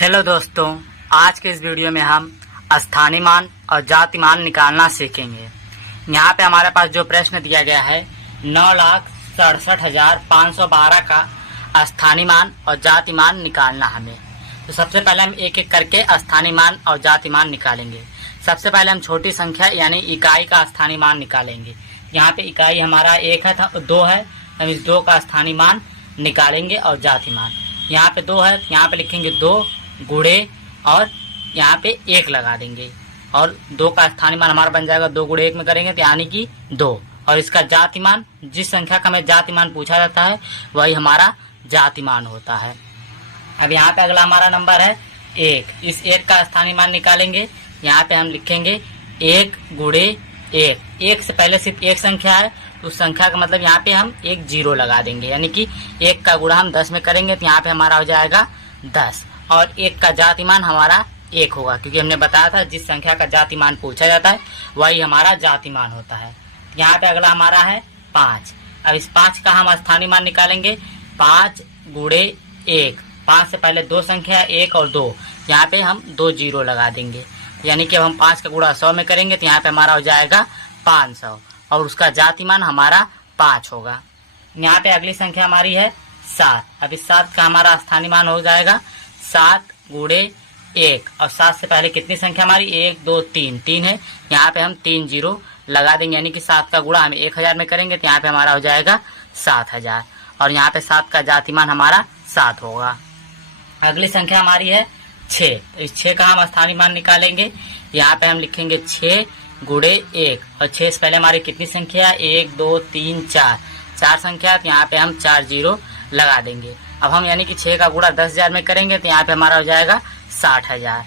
Hello दोस्तों, आज के इस वीडियो में हम स्थानीय मान और जाति मान निकालना सीखेंगे। यहाँ पे हमारे पास जो प्रश्न दिया गया है 9,67,512 का स्थानीय मान और जाति मान निकालना हमें। तो सबसे पहले हम एक एक करके स्थानीय मान और जाति मान निकालेंगे। सबसे पहले हम छोटी संख्या यानी इकाई का स्थानीय मान निकालेंगे। यहाँ पे इकाई हमारा 1 है, 2 है, हम इस 2 का स्थानीय मान निकालेंगे और जाति मान। यहाँ पे 2 है, यहाँ पे लिखेंगे 2 गुणे और यहाँ पे 1 लगा देंगे और 2 का स्थानीय मान हमारा बन जाएगा 2 गुणे 1 में करेंगे तो यानी कि 2। और इसका जाति मान, जिस संख्या का हमें जाति मान पूछा जाता है वही हमारा जाति मान होता है। अब यहाँ पे अगला हमारा नंबर है 1। इस 1 का स्थानीय मान निकालेंगे। यहाँ पे हम लिखेंगे 1 गुणे 1। 1 से पहले सिर्फ एक संख्या है तो उस संख्या का मतलब यहाँ पे हम एक 0 लगा देंगे, यानी कि 1 का गुणा हम 10 में करेंगे तो यहाँ पे हमारा हो जाएगा 10। और 1 का जाति मान हमारा 1 होगा, क्योंकि हमने बताया था जिस संख्या का जाति मान पूछा जाता है वही हमारा जाति मान होता है। यहाँ पे अगला हमारा है 5। अब इस 5 का हम स्थानीय मान निकालेंगे। 5 गुणे 1। 5 से पहले 2 संख्या 1 और 2, यहाँ पे हम 2 0 लगा देंगे, यानी कि अब हम 5 का गुणा 100 में करेंगे तो यहाँ पे हमारा हो जाएगा 500 और उसका जाति मान हमारा 5 होगा। यहाँ पे अगली संख्या हमारी है 7। अब इस 7 का हमारा स्थानीय मान हो जाएगा 7 गुणे 1। और 7 से पहले कितनी संख्या हमारी 1 2 3 है, यहाँ पे हम 3 0 लगा देंगे, यानी कि 7 का गुणा हम 1000 में करेंगे तो यहाँ पे हमारा हो जाएगा 7000 और यहाँ पे 7 का जाति मान हमारा 7 होगा। अगली संख्या हमारी है 6। तो इस 6 का हम स्थानीय मान निकालेंगे। यहाँ पे हम लिखेंगे 6 गुणे 1 और 6 से पहले हमारी कितनी संख्या 1 2 3 4 संख्या, तो यहाँ पे हम 4 0 लगा देंगे। अब हम यानी कि 6 का गुणा 10,000 में करेंगे तो यहाँ पे हमारा हो जाएगा 60,000,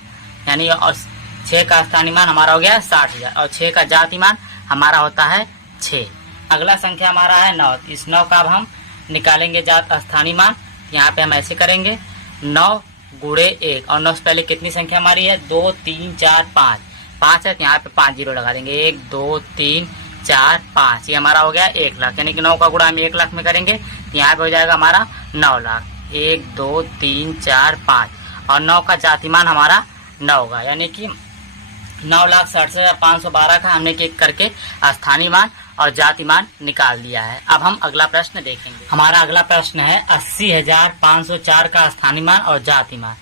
यानी और 6 का स्थानीय मान हमारा हो गया 60,000 और 6 का जाति मान हमारा होता है 6। अगला संख्या हमारा है 9। इस 9 का अब हम निकालेंगे स्थानीय मान। यहाँ पे हम ऐसे करेंगे 9 गुणे 1 और 9 से पहले कितनी संख्या हमारी है 2 3 4 5 है, तो यहाँ पे 5 0 लगा देंगे। 1 2 3 4 5, ये हमारा हो गया 1 लाख, यानी कि 9 का गुणा हम 1 लाख में करेंगे तो यहाँ पे हो जाएगा हमारा 9 लाख। 1 2 3 4 5 और 9 का जाति मान हमारा 9 होगा, यानी कि 9,67,512 का हमने एक करके स्थानीय मान और जाति मान निकाल दिया है। अब हम अगला प्रश्न देखेंगे। हमारा अगला प्रश्न है 80,504 का स्थानीय मान और जाति मान।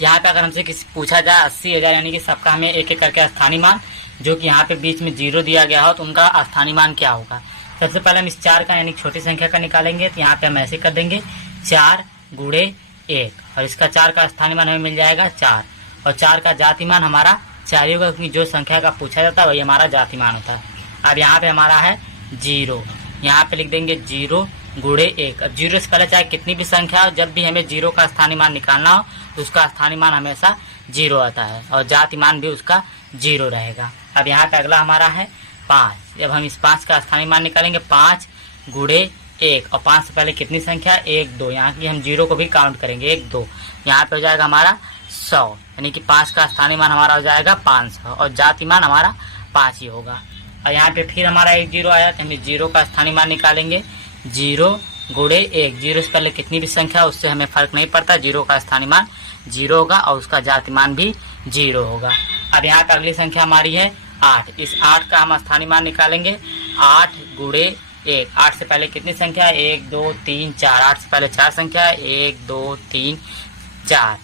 यहाँ पे अगर हमसे किसी पूछा जाए 80,000 यानी कि सबका हमें एक एक करके स्थानीय मान, जो कि यहाँ पे बीच में 0 दिया गया हो, तो उनका स्थानीय मान क्या होगा। सबसे पहले हम इस 4 का यानी छोटी संख्या का निकालेंगे। तो यहाँ पे हम ऐसे कर देंगे 4 गुणे 1 और इसका 4 का स्थानीय मान हमें मिल जाएगा 4 और 4 का जाति मान हमारा 4 ही होगा, क्योंकि जो संख्या का पूछा जाता है वही हमारा जाति मान होता है। अब यहाँ पे हमारा है 0, यहाँ पे लिख देंगे 0 गुणे 1। अब 0 से पहले चाहे कितनी भी संख्या हो, जब भी हमें 0 का स्थानीय मान निकालना हो तो उसका स्थानीय मान हमेशा 0 आता है और जाति मान भी उसका 0 रहेगा। अब यहाँ पे अगला हमारा है 5। अब हम इस 5 का स्थानीय मान निकालेंगे। 5 गुणे 1 और 5 से पहले कितनी संख्या 1 2, यहाँ की हम 0 को भी काउंट करेंगे 1 2, यहाँ पे हो जाएगा हमारा 100, यानी कि 5 का स्थानीय मान हमारा हो जाएगा 500 और जाति मान हमारा 5 ही होगा। और यहाँ पे फिर हमारा 1 0 आया तो हम 0 का स्थानीय मान निकालेंगे। 0 गुणे 1, 0 से पहले कितनी भी संख्या उससे हमें फर्क नहीं पड़ता, 0 का स्थानीय मान 0 होगा और उसका जाति मान भी 0 होगा। अब यहाँ पे अगली संख्या हमारी है 8। इस 8 का हम स्थानीय मान निकालेंगे। 8 गुणे 1, 8 से पहले कितनी संख्या 1 2 3 4, 8 से पहले 4 संख्या 1 2 3 4।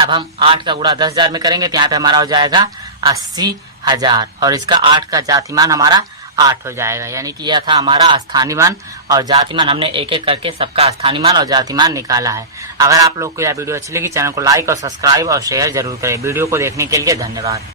अब हम 8 का गुणा 10,000 में करेंगे तो यहाँ पे हमारा हो जाएगा 80,000 और इसका 8 का जाति मान हमारा 8 हो जाएगा, यानी कि यह था हमारा स्थानीय मान और जाति मान। हमने एक एक करके सबका स्थानीय मान और जाति मान निकाला है। अगर आप लोग को यह वीडियो अच्छी लगी, चैनल को लाइक और सब्सक्राइब और शेयर जरूर करें। वीडियो को देखने के लिए धन्यवाद।